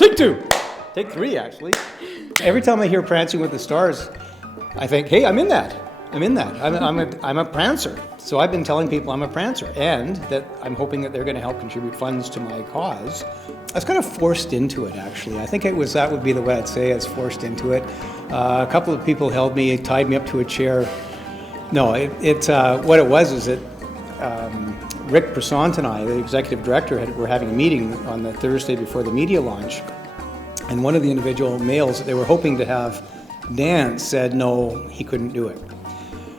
Take two. Take three, actually. Every time I hear Prancing with the Stars, I think, hey, I'm in that. I'm a prancer. So I've been telling people I'm a prancer and that I'm hoping that they're going to help contribute funds to my cause. I was kind of forced into it, actually. I think that would be the way I'd say I was forced into it. A couple of people held me, tied me up to a chair. No, what it was is that Rick Prancing and I, the executive director, were having a meeting on the Thursday before the media launch. And one of the individual males that they were hoping to have dance said no, he couldn't do it.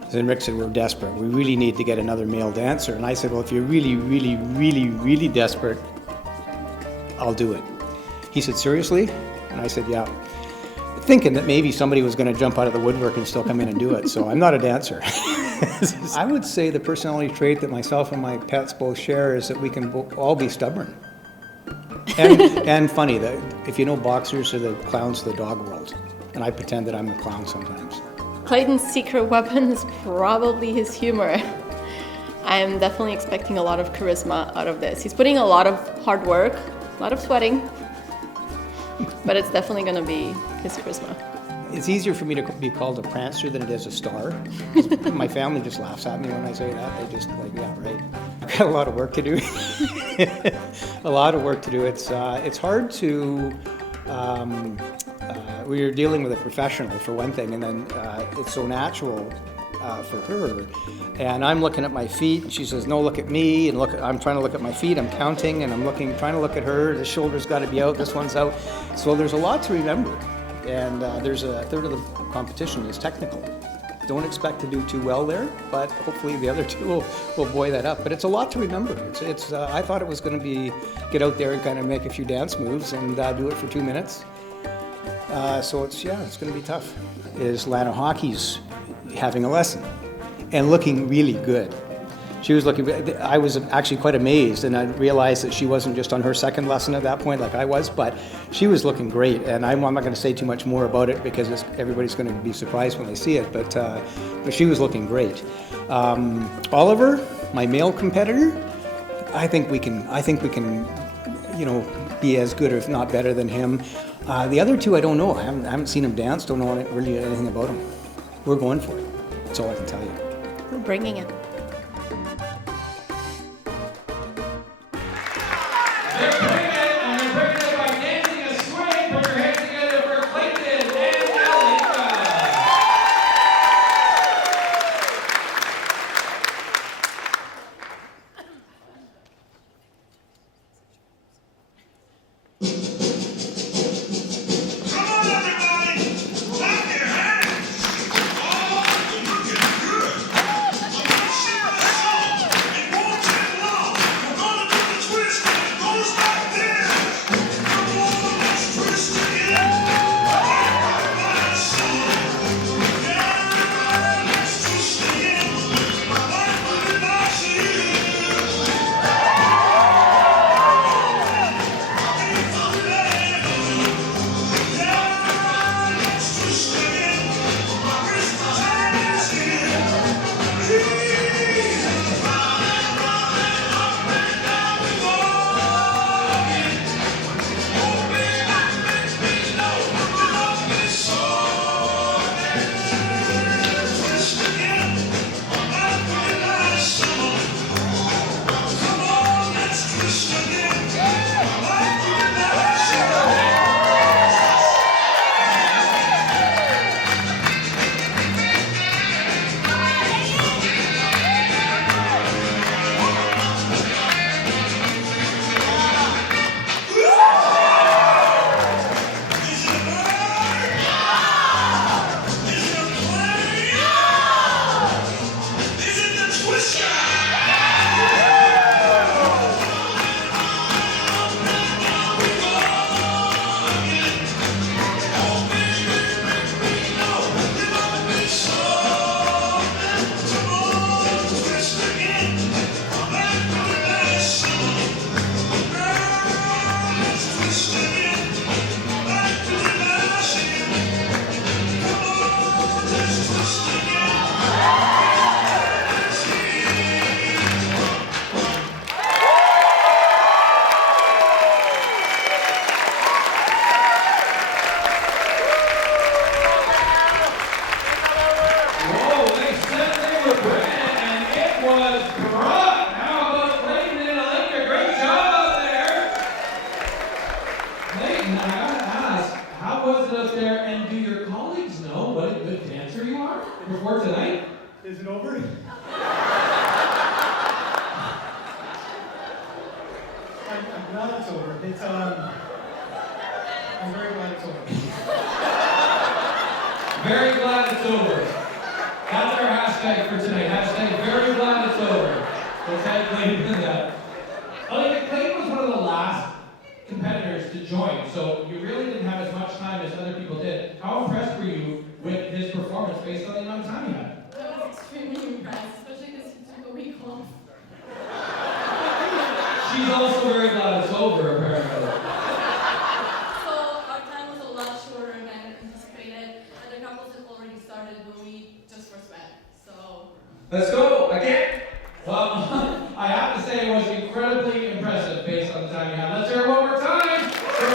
Then Rick said, we're desperate. We really need to get another male dancer. And I said, well, if you're really, really, really, really desperate, I'll do it. He said, seriously? And I said, yeah. Thinking that maybe somebody was going to jump out of the woodwork and still come in and do it. So I'm not a dancer. I would say the personality trait that myself and my pets both share is that we can all be stubborn. And funny, if you know, boxers are the clowns of the dog world. And I pretend that I'm a clown sometimes. Clayton's secret weapon is probably his humor. I'm definitely expecting a lot of charisma out of this. He's putting a lot of hard work, a lot of sweating, but it's definitely going to be his charisma. It's easier for me to be called a prancer than it is a star. My family just laughs at me when I say that. They just like, yeah, right. I've got a lot of work to do. A lot of work to do. It's hard to... we're dealing with a professional for one thing, and then it's so natural for her. And I'm looking at my feet, and she says, no, look at me, and I'm trying to look at my feet, I'm counting, and I'm trying to look at her, the shoulder's got to be out, this one's out. So there's a lot to remember, and there's a third of the competition is technical. Don't expect to do too well there, but hopefully the other two will buoy that up. But it's a lot to remember. I thought it was going to be get out there and kind of make a few dance moves and do it for 2 minutes. So it's going to be tough. Is Lana Hockey's having a lesson and looking really good. She was looking, I was actually quite amazed, and I realized that she wasn't just on her second lesson at that point like I was, but she was looking great. And I'm not going to say too much more about it because everybody's going to be surprised when they see it, but she was looking great. Oliver, my male competitor, I think we can, be as good or if not better than him. The other two, I don't know. I haven't seen him dance. Don't know really anything about him. We're going for it. That's all I can tell you. We're bringing it. They're bringing it by dancing a swing. Put your hands together for Clayton and Ilinca. I'm glad it's over. I'm very glad it's over. Very glad it's over. That's our hashtag for tonight. Hashtag very glad it's over. Let's tag Clayton to that. Ilinca, Clayton was one of the last competitors to join, so you really didn't have as much time as other people did. How impressed were you with his performance based on the amount of time he had? I was extremely impressed, especially because he took a week off. She's also very glad it's over, apparently. So our time was a lot shorter than anticipated, and the couples had already started when we just first met. So Let's go again. Well, I have to say it was incredibly impressive based on the time you had. Let's hear it one more time. For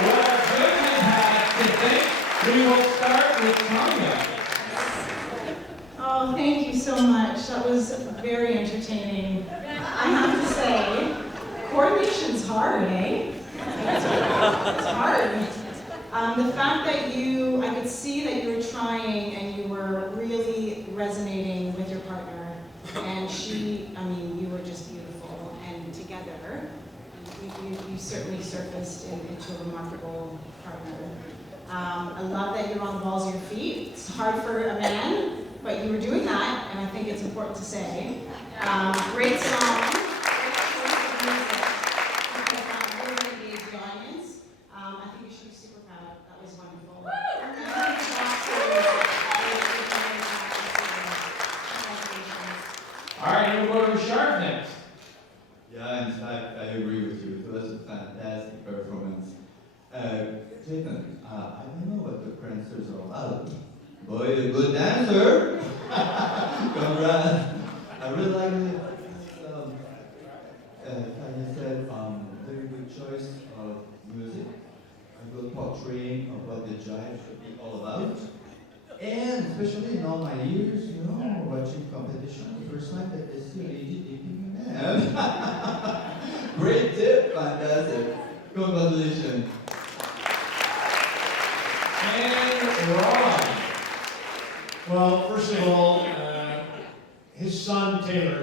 what our judges had to think. We will start with Tanya. Oh, thank you so much. That was very entertaining. I have to say, coordination's hard, eh? It's hard. The fact that I could see that you were trying and you were really resonating with your partner. And you were just beautiful. And together, you certainly surfaced into a remarkable partner. I love that you're on the balls of your feet. It's hard for a man, but you were doing that, and I think it's important to say. Great song. Great choice of music. Really engaged the audience. I think you should be super proud. That was wonderful. All right, we'll go to Richard next. Yeah, in fact, I agree with you. It was a fantastic performance. Clayton, I don't know what the prancers are about. Boy, a good dancer! Congrats! I really like it. Tanya said, very good choice of music. A good portraying of what the Jive should be all about. And especially in all my years, watching competition, the first time that I see a lady taking a nap. Great tip, fantastic. Congratulations. And Ron. Well, first of all, his son Taylor,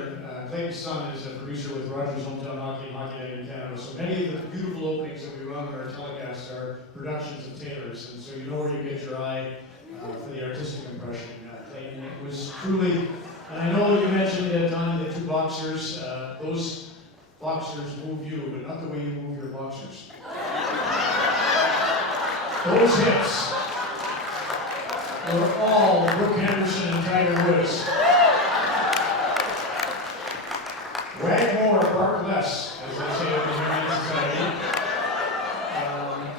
Clayton's son, is a producer with Rogers Hometown Hockey and Hockey Night in Canada. So many of the beautiful openings that we run on our telecasts are productions of Taylor's, and so you know where you get your eye for the artistic impression. Clayton, it was truly, and I know you mentioned Tanya, the two boxers. Those boxers move you, but not the way you move your boxers. Those hips were all Brooke Henderson and Tiger Woods. Wag more, bark less, as they say in the Humane Society.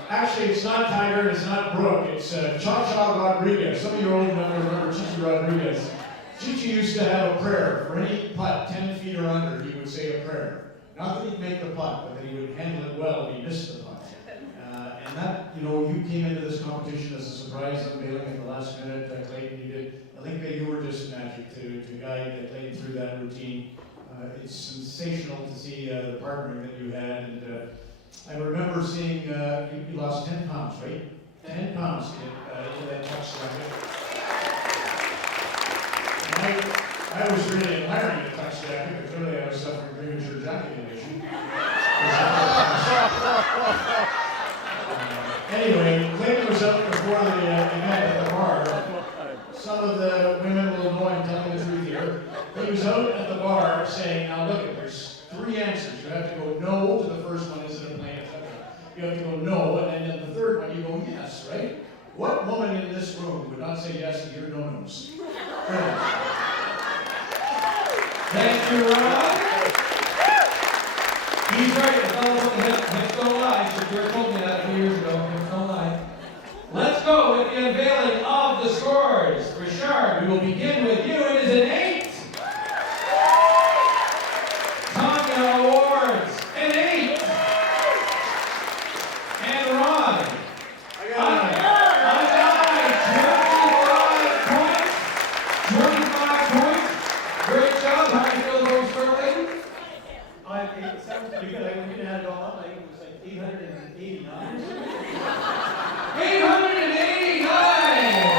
Actually, it's not Tiger, it's not Brooke, it's Cha-Cha Rodriguez. Some of you old men remember Chichi Rodriguez. Chichi used to have a prayer. For any putt 10 feet or under, he would say a prayer. Not that he'd make the putt, but that he would handle it well if he missed the putt. And that, you came into this competition as a surprise unveiling at the last minute. Clayton, you did. Ilinca, you were just magic to guide Clayton through that routine. It's sensational to see the partnering that you had. And I remember seeing you lost 10 pounds, right? 10 pounds into that touch jacket. And I was really admiring the touch jacket, but clearly I was suffering premature ejaculation. Anyway, Clayton was up before the event at the bar. Some of the women will know I'm telling the truth here. He was out at the bar saying, now look, there's 3 answers. You have to go no to the first one, is it a plane, etc. You have to go no, and then the third one you go yes, right? What woman in this room would not say yes to your no-nos? Thank you, Ron. He's right, the fellow with the hips don't lie. Shakira told me that a few years ago, hips don't lie. Let's go with the unveiling of the scores. Richard, we will begin with you. It is an 8. Tanya awards an 8. And Ron, I got it. 25 points. Great job. How do you feel about Sterling? It sounds pretty good. I'm going to add it all up. I think it was like 889. 889!